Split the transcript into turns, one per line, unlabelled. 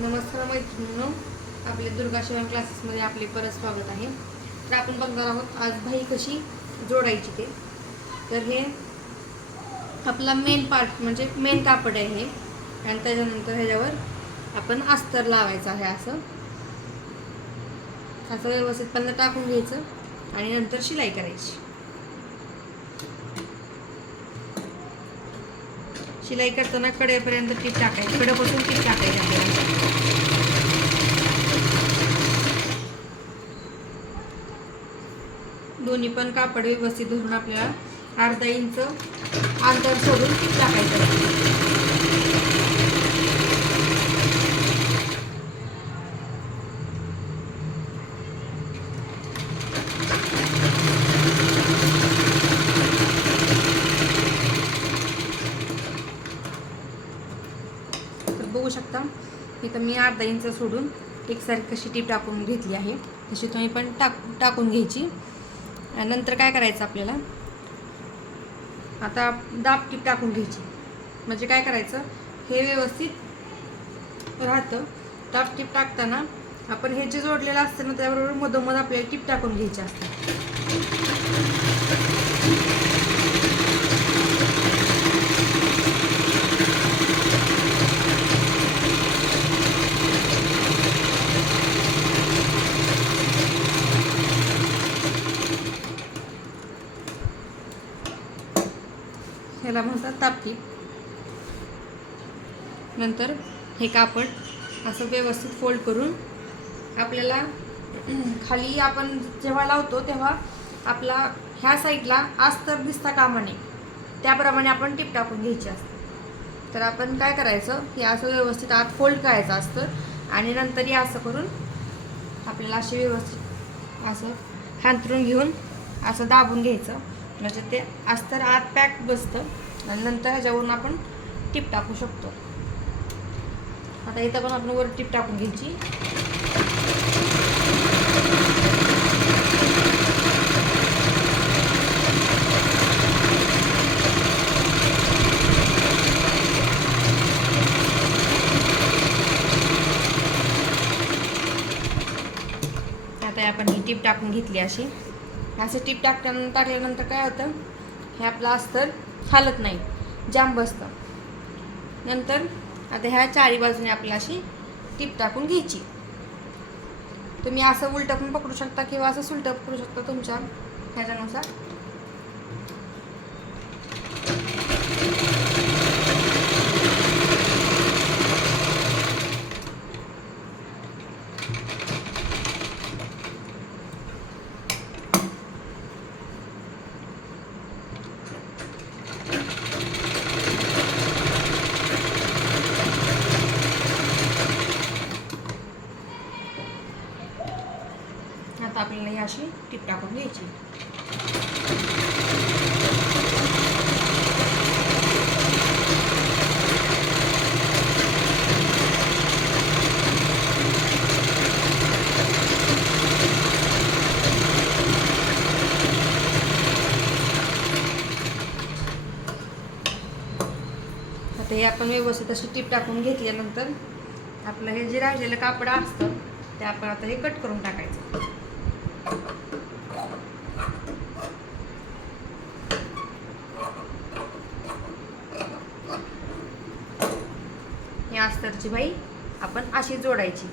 नमस्कार मैत्रिणींनो. आपले दुर्गा शिवण क्लासेसमध्ये आपले परत स्वागत आहे. तर आपण बघणार आहोत आज भाई कशी जोडायची ते. तर हे आपला मेन पार्ट म्हणजे मेन कापड आहे. हे आणि त्याच्यानंतर ह्याच्यावर आपण अस्तर लावायचं आहे असं. असं व्यवस्थितपणे टाकून घ्यायचं आणि नंतर शिलाई करायची. शिलाई करताना कडेपर्यंत टीप टाकायची. कडेपासून टीप टाकायची. आपल्याला दोन्ही पण कापड व्यवस्थित धरून आपल्याला अर्धा इंच अंतर सोडून ती टाकायचं तर बघू शकता इथं मी अर्धा इंच सोडून एकसारखी कशी टीप टाकून घेतली आहे तशी तुम्ही पण टाक टाकून घ्यायची. नंतर काय करायचं आपल्याला? आता दाब टीप टाकून घ्यायची. म्हणजे काय करायचं? हे व्यवस्थित राहतं. दाब टीप टाकताना आपण हे जे जोडलेलं असतं ना त्याबरोबर मधोमध आपल्याला टीप टाकून घ्यायची असते ह्याला म्हणतात तापकी. नंतर हे कापड असं व्यवस्थित फोल्ड करून आपल्याला खाली आपण जेव्हा लावतो तेव्हा आपला ह्या साईडला अस्तर दिसता कामा नये. त्याप्रमाणे आपण टीप टाकून घ्यायची असते. तर आपण काय करायचं? हे असं व्यवस्थित आत फोल्ड करायचं असतं आणि नंतर हे असं करून आपल्याला असे व्यवस्थित असं हांतरून घेऊन असं दाबून घ्यायचं. म्हणजे ते अस्तर आत पॅक बसतं आणि नंतर ह्याच्यावरून आपण टीप टाकू शकतो. आता इथं पण आपण वर टीप टाकून घ्यायची. आता आपण ही टीप टाकून घेतली अशी. असं टीप टाकल्या टाकल्यानंतर काय होतं? हे आपलं अस्तर हालत नाही. जाम बसतं. नंतर आता ह्या चारी बाजूने आपल्याला अशी टीप टाकून घ्यायची. तुम्ही असं उलटं पण पकडू शकता किंवा असं सुलटं पकडू शकता तुमच्या ह्याच्यानुसार आता आपल्याला ही अशी टीप टाकून घ्यायची. आता हे आपण व्यवस्थित अशी टीप टाकून घेतल्यानंतर आपलं हे जे राहिलेलं कापड असतं ते आपण आता हे कट करून टाकायचं. ही बाई आपण अशी जोडायची.